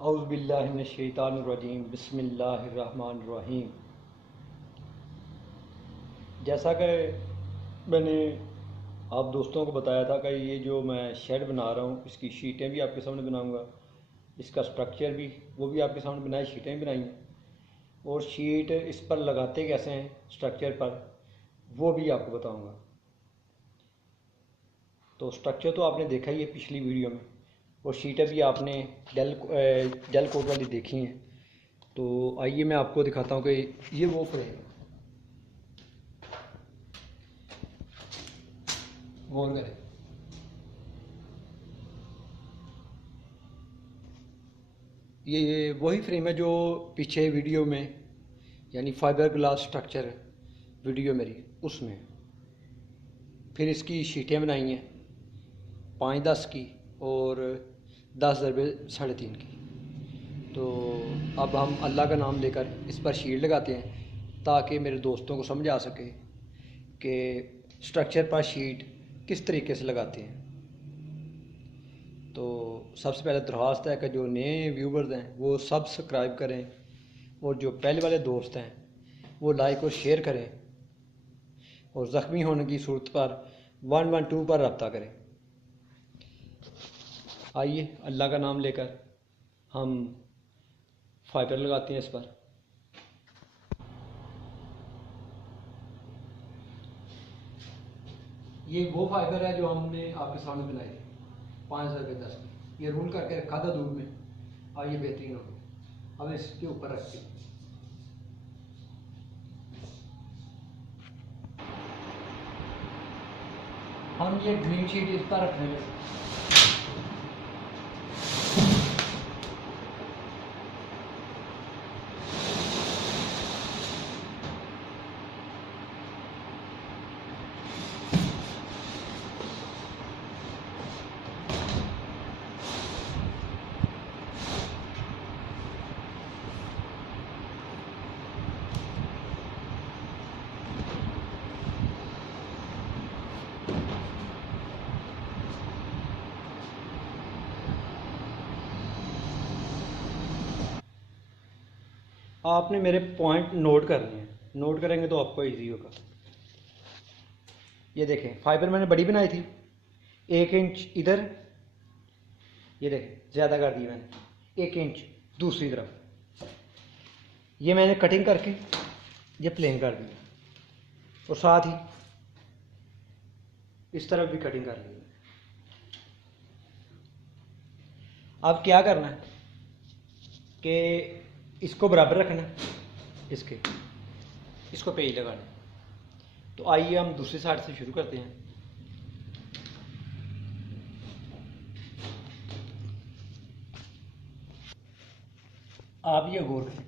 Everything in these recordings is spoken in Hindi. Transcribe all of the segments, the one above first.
औज़ुबिल्लाहि मिनश्शैतानिर्रजीम बिस्मिल्लाहिर्रहमानिर्रहीम। जैसा कि मैंने आप दोस्तों को बताया था कि ये जो मैं शेड बना रहा हूँ इसकी शीटें भी आपके सामने बनाऊँगा, इसका स्ट्रक्चर भी वो भी आपके सामने बनाई, शीटें भी बनाई हैं और शीट इस पर लगाते कैसे हैं स्ट्रक्चर पर वो भी आपको बताऊँगा। तो स्ट्रक्चर तो आपने देखा ही है पिछली वीडियो में और शीटें भी आपने जेल कोट वाली देखी हैं। तो आइए मैं आपको दिखाता हूँ कि ये वो फ्रेम गौर करें। ये वही फ्रेम है जो पीछे वीडियो में यानी फाइबर ग्लास स्ट्रक्चर वीडियो मेरी उसमें फिर इसकी शीटें बनाई हैं 5-10 की और 10x3.5 की। तो अब हम अल्लाह का नाम लेकर इस पर शीट लगाते हैं ताकि मेरे दोस्तों को समझ आ सके कि स्ट्रक्चर पर शीट किस तरीके से लगाते हैं। तो सबसे पहले दरख्वास्त है कि जो नए व्यूवर्स हैं वो सब्सक्राइब करें और जो पहले वाले दोस्त हैं वो लाइक और शेयर करें और ज़ख्मी होने की सूरत पर 112 पर रब्ता करें। आइए अल्लाह का नाम लेकर हम फाइबर लगाते हैं इस पर। ये वो फाइबर है जो हमने आपके सामने बनाई थी 5,000 की। ये रोल करके रखा था धूप में। आइए बेहतरीन हो गया। अब इसके ऊपर रखते हैं। हम ये ग्रीन शीट इस पर रखने लगे। आपने मेरे पॉइंट नोट करने हैं, नोट करेंगे तो आपको इजी होगा। ये देखें फाइबर मैंने बड़ी बनाई थी 1 इंच इधर, ये देखें ज़्यादा कर दी मैंने 1 इंच दूसरी तरफ। ये मैंने कटिंग करके ये प्लेन कर दिया और साथ ही इस तरफ भी कटिंग कर ली। अब क्या करना है कि इसको बराबर रखना है, इसको पेज लगाना है। तो आइए हम दूसरी साइड से शुरू करते हैं। आप ये गौर करें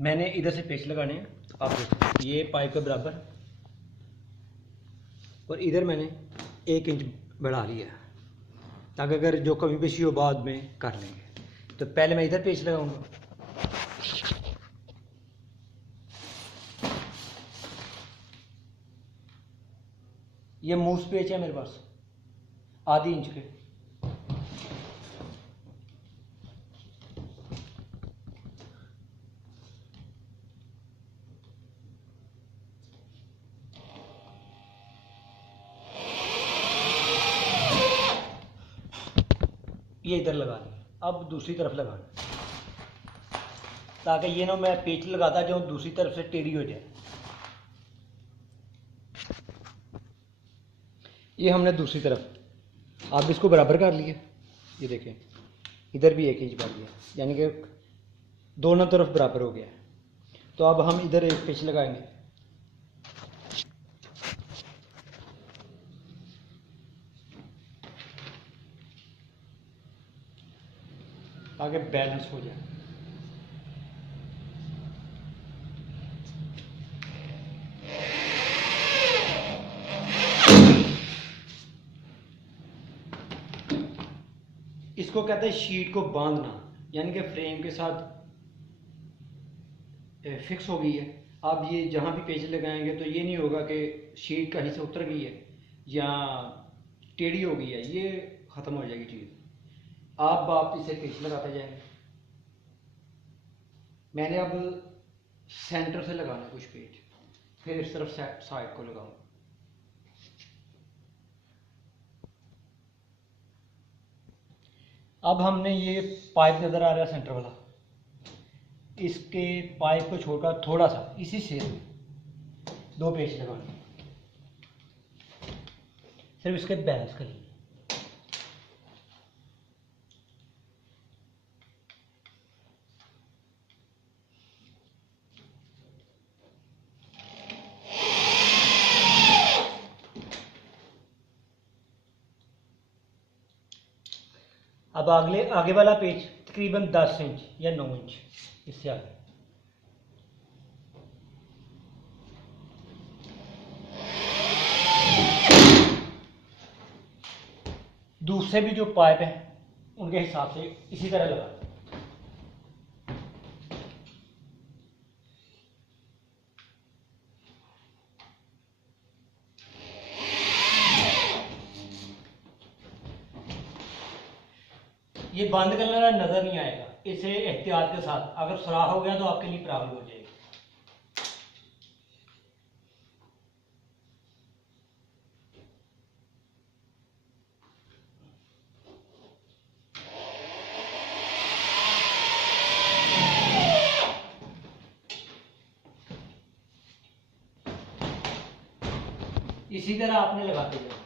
मैंने इधर से पेच लगाने हैं। आप देखो ये पाइप के बराबर और इधर मैंने 1 इंच बढ़ा लिया ताकि अगर जो कमी पेशी हो बाद में कर लेंगे। तो पहले मैं इधर पेच लगाऊंगा। ये मूस पेच है मेरे पास आधी इंच के। ये इधर लगा लिया। अब दूसरी तरफ लगाना ताकि ये ना मैं पेच लगाता जाऊँ दूसरी तरफ से टेढ़ी हो जाए। ये हमने दूसरी तरफ आप इसको बराबर कर लिया। ये देखें इधर भी 1 इंच बढ़ गया यानी कि दोनों तरफ बराबर हो गया। तो अब हम इधर एक पेच लगाएंगे ताकि बैलेंस हो जाए। इसको कहते हैं शीट को बांधना, यानी कि फ्रेम के साथ फिक्स हो गई है। अब ये जहाँ भी पेच लगाएंगे तो ये नहीं होगा कि शीट का हिस्सा उतर गई है या टेढ़ी हो गई है, ये ख़त्म हो जाएगी चीज़। आप इसे पेच लगाते जाएंगे। मैंने अब सेंटर से लगाना है कुछ पेच, फिर इस तरफ साइड को लगाऊंगा। अब हमने ये पाइप नज़र आ रहा है सेंटर वाला, इसके पाइप को छोड़कर थोड़ा सा इसी से 2 पेच लगाने, सिर्फ इसके बैलेंस के लिए। अब आगे वाला पेच तकरीबन 10 इंच या 9 इंच इससे आगे। दूसरे भी जो पाइप हैं उनके हिसाब से इसी तरह लगा। ये बंद करना नजर नहीं आएगा, इसे एहतियात के साथ, अगर सुराख हो गया तो आपके लिए प्रॉब्लम हो जाएगी। इसी तरह आपने लगाते जाना।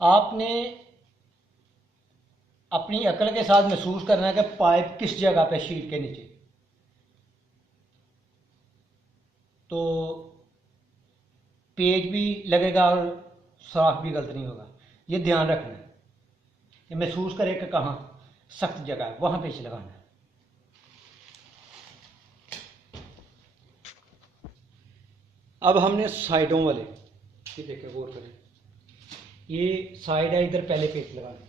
आपने अपनी अकल के साथ महसूस करना है कि पाइप किस जगह पे शीट के नीचे, तो पेज भी लगेगा और सुराख भी गलत नहीं होगा। ये ध्यान रखना है, ये महसूस करें कि कहाँ सख्त जगह है, वहाँ पेच लगाना है। अब हमने साइडों वाले, ये देखिए गौर करें, ये साइड है, इधर पहले पेच लगाना,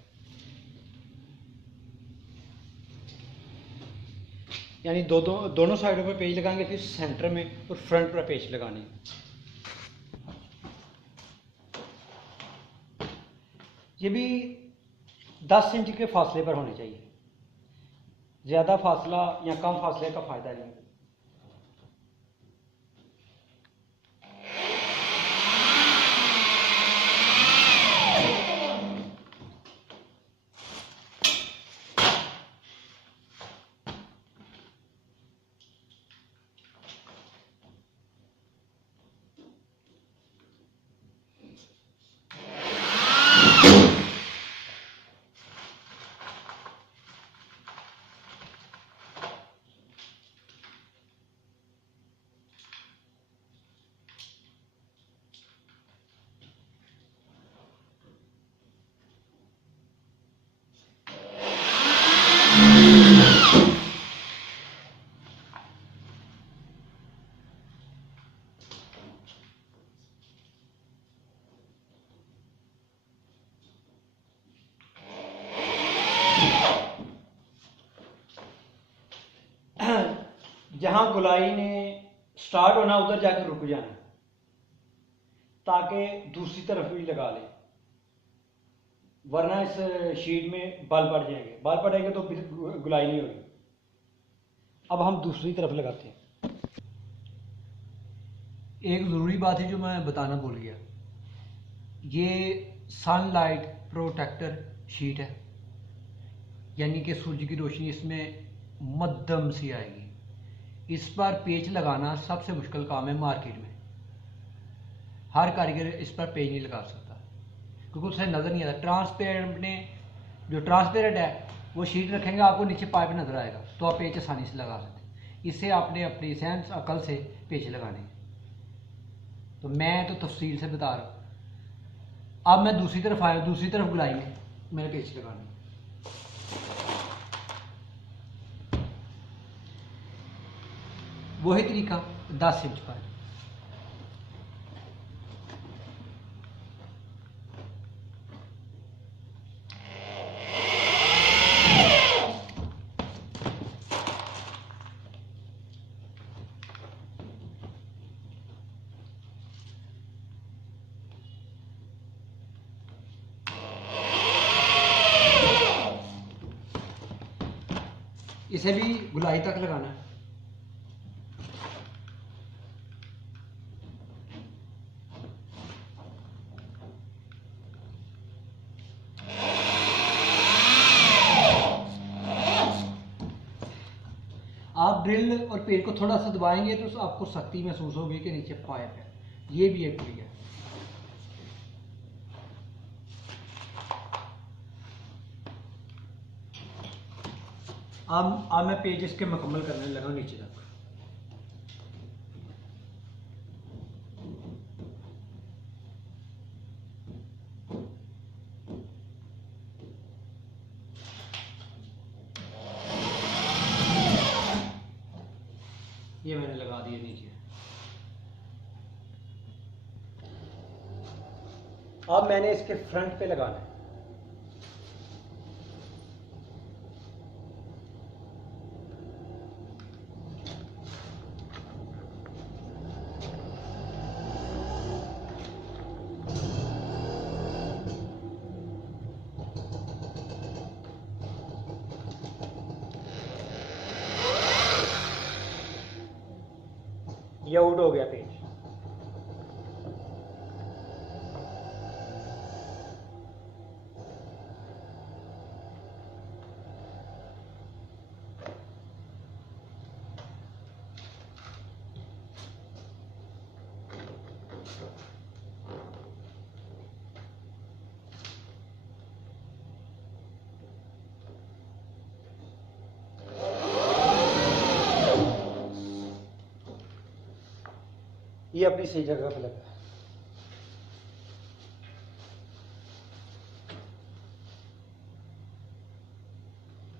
यानी दोनों साइडों पर पेच लगाएंगे, फिर सेंटर में और फ्रंट पर पेच लगाने। ये भी 10 इंच के फासले पर होने चाहिए, ज़्यादा फासला या कम फासले का फ़ायदा नहीं। जहां गुलाई ने स्टार्ट होना उधर जाकर रुक जाना, ताकि दूसरी तरफ भी लगा ले, वरना इस शीट में बाल पड़ जाएंगे, बाल पड़ेंगे तो फिर गुलाई नहीं होगी। अब हम दूसरी तरफ लगाते हैं। एक ज़रूरी बात है जो मैं बताना भूल गया, ये सनलाइट प्रोटेक्टर शीट है, यानी कि सूरज की रोशनी इसमें मध्यम सी आएगी। इस पर पेच लगाना सबसे मुश्किल काम है मार्केट में, हर कारीगर इस पर पेच नहीं लगा सकता क्योंकि उसे नज़र नहीं आता। ट्रांसपेरेंट में जो ट्रांसपेरेंट है वो शीट रखेंगे, आपको नीचे पाइप नज़र आएगा, तो आप पेच आसानी से लगा सकते हैं। इससे आपने अपनी सेंस अकल से पेच लगाने। तो मैं तो तफसील से बता रहा हूँ। अब मैं दूसरी तरफ आया, दूसरी तरफ गुलाई में मैंने पेच लगाना। वही तरीका 10 इंच का है। इसे भी गुलाई तक लगाना है। आप ड्रिल और पेड़ को थोड़ा सा दबाएंगे तो आपको सख्ती महसूस होगी कि नीचे पाइप है। ये भी एक तरीका है। अब मैं पेज इसके मुकम्मल करने लगा नीचे तक। ये मैंने लगा दिया नीचे। अब मैंने इसके फ्रंट पे लगाना है। ये आउट हो गया पेज। ये अपनी सही जगह पे लगा।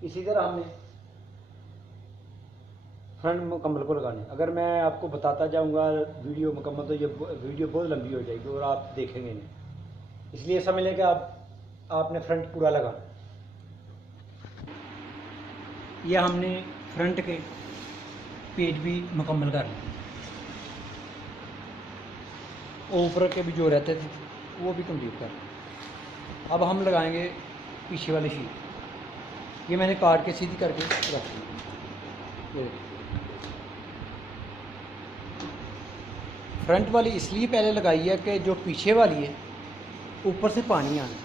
इसी तरह हमने फ्रंट मुकम्मल को लगाने। अगर मैं आपको बताता जाऊंगा वीडियो मुकम्मल तो ये वीडियो बहुत लंबी हो जाएगी और आप देखेंगे नहीं, इसलिए समझ लें कि आपने फ्रंट पूरा लगाना। ये हमने फ्रंट के पेज भी मुकम्मल कर लिया। ऊपर के भी जो रहते थे वो भी कंप्लीट कर। अब हम लगाएंगे पीछे वाली शीट। ये मैंने काट के सीधी करके रख दी। फ्रंट वाली इसलिए पहले लगाई है कि जो पीछे वाली है ऊपर से पानी आना,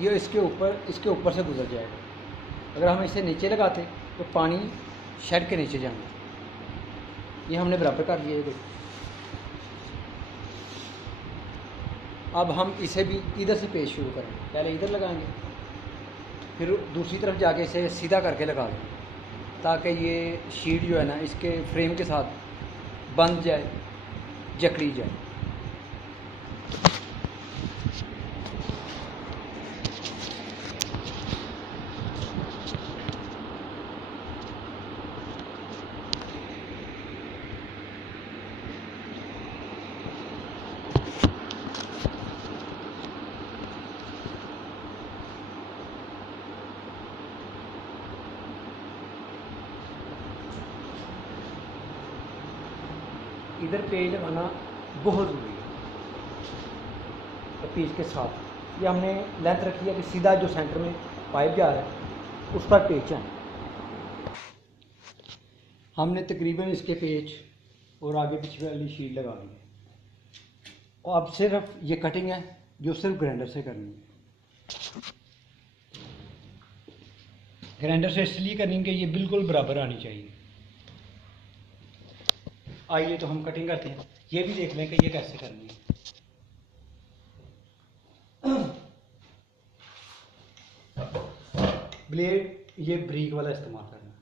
ये इसके ऊपर से गुजर जाएगा। अगर हम इसे नीचे लगाते तो पानी शेड के नीचे जाएगा। ये हमने बराबर कर लिया। ये अब हम इसे भी इधर से पेज शुरू करें। पहले इधर लगाएंगे, फिर दूसरी तरफ जाके इसे सीधा करके लगा दें ताकि ये शीट जो है ना इसके फ्रेम के साथ बंध जाए, जकड़ी जाए। इधर पेज लगाना बहुत ज़रूरी है। तो पेज के साथ ये हमने लेंथ रखी है कि सीधा जो सेंटर में पाइप जा रहा है उस पर पेज है। हमने तकरीबन इसके पेज और आगे पीछे वाली शीट लगा दी है। और अब सिर्फ ये कटिंग है जो सिर्फ ग्राइंडर से करनी है। ग्राइंडर से इसलिए करनी कि ये बिल्कुल बराबर आनी चाहिए। आइए तो हम कटिंग करते हैं। ये भी देख लें कि ये कैसे करनी है। ब्लेड ये ब्रीक वाला इस्तेमाल करना।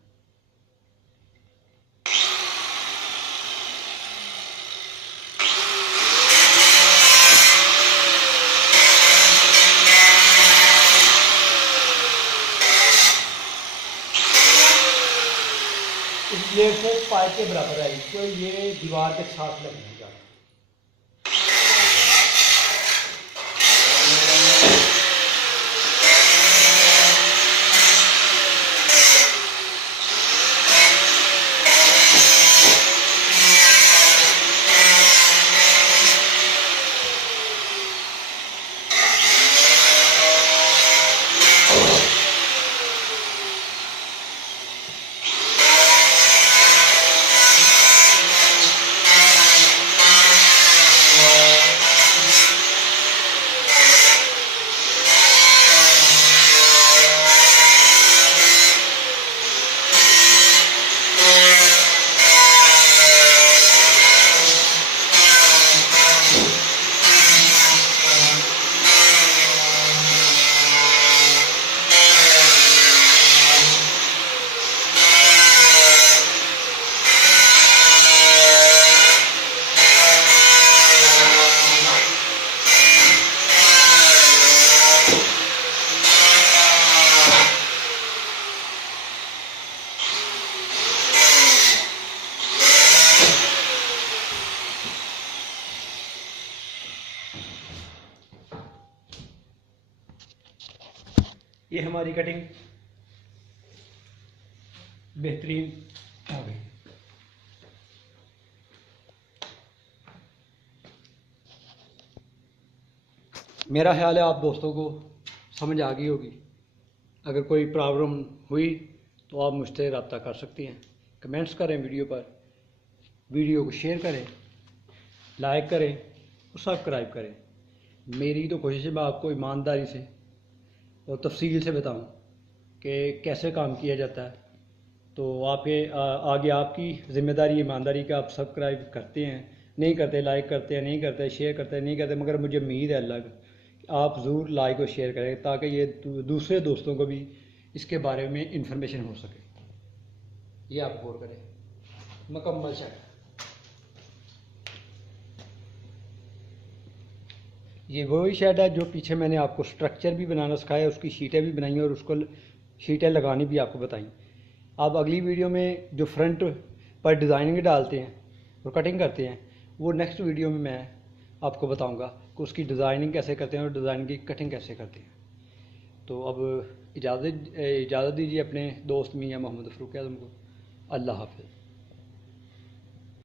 प्लेट से पाइप के बराबर है, इसको ये दीवार के साथ लगना है। ये हमारी कटिंग बेहतरीन हो गई। मेरा ख्याल है आप दोस्तों को समझ आ गई होगी। अगर कोई प्रॉब्लम हुई तो आप मुझसे रब्ता कर सकती हैं। कमेंट्स करें वीडियो पर, वीडियो को शेयर करें, लाइक करें और सब्सक्राइब करें। मेरी तो कोशिश है मैं आपको ईमानदारी से और तफसील से बताऊं कि कैसे काम किया जाता है। तो आगे आपकी ज़िम्मेदारी ईमानदारी का आप सब्सक्राइब करते हैं, नहीं करते, लाइक करते हैं, नहीं करते, शेयर करते हैं, नहीं करते, मगर मुझे उम्मीद है अल्लाह कि आप ज़रूर लाइक और शेयर करें ताकि ये दूसरे दोस्तों को भी इसके बारे में इंफॉर्मेशन हो सके। ये आप गौर करें। मुकम्मल शेड, ये वही शेड है जो पीछे मैंने आपको स्ट्रक्चर भी बनाना सिखाया, उसकी शीटें भी बनाई और उसको शीटें लगानी भी आपको बताई। अब अगली वीडियो में जो फ्रंट पर डिज़ाइनिंग डालते हैं और कटिंग करते हैं, वो नेक्स्ट वीडियो में मैं आपको बताऊंगा कि उसकी डिज़ाइनिंग कैसे करते हैं और डिज़ाइनिंग की कटिंग कैसे करते हैं। तो अब इजाज़त दीजिए अपने दोस्त मियां मोहम्मद फ़ारूक आज़म को। अल्लाह हाफ़िज़।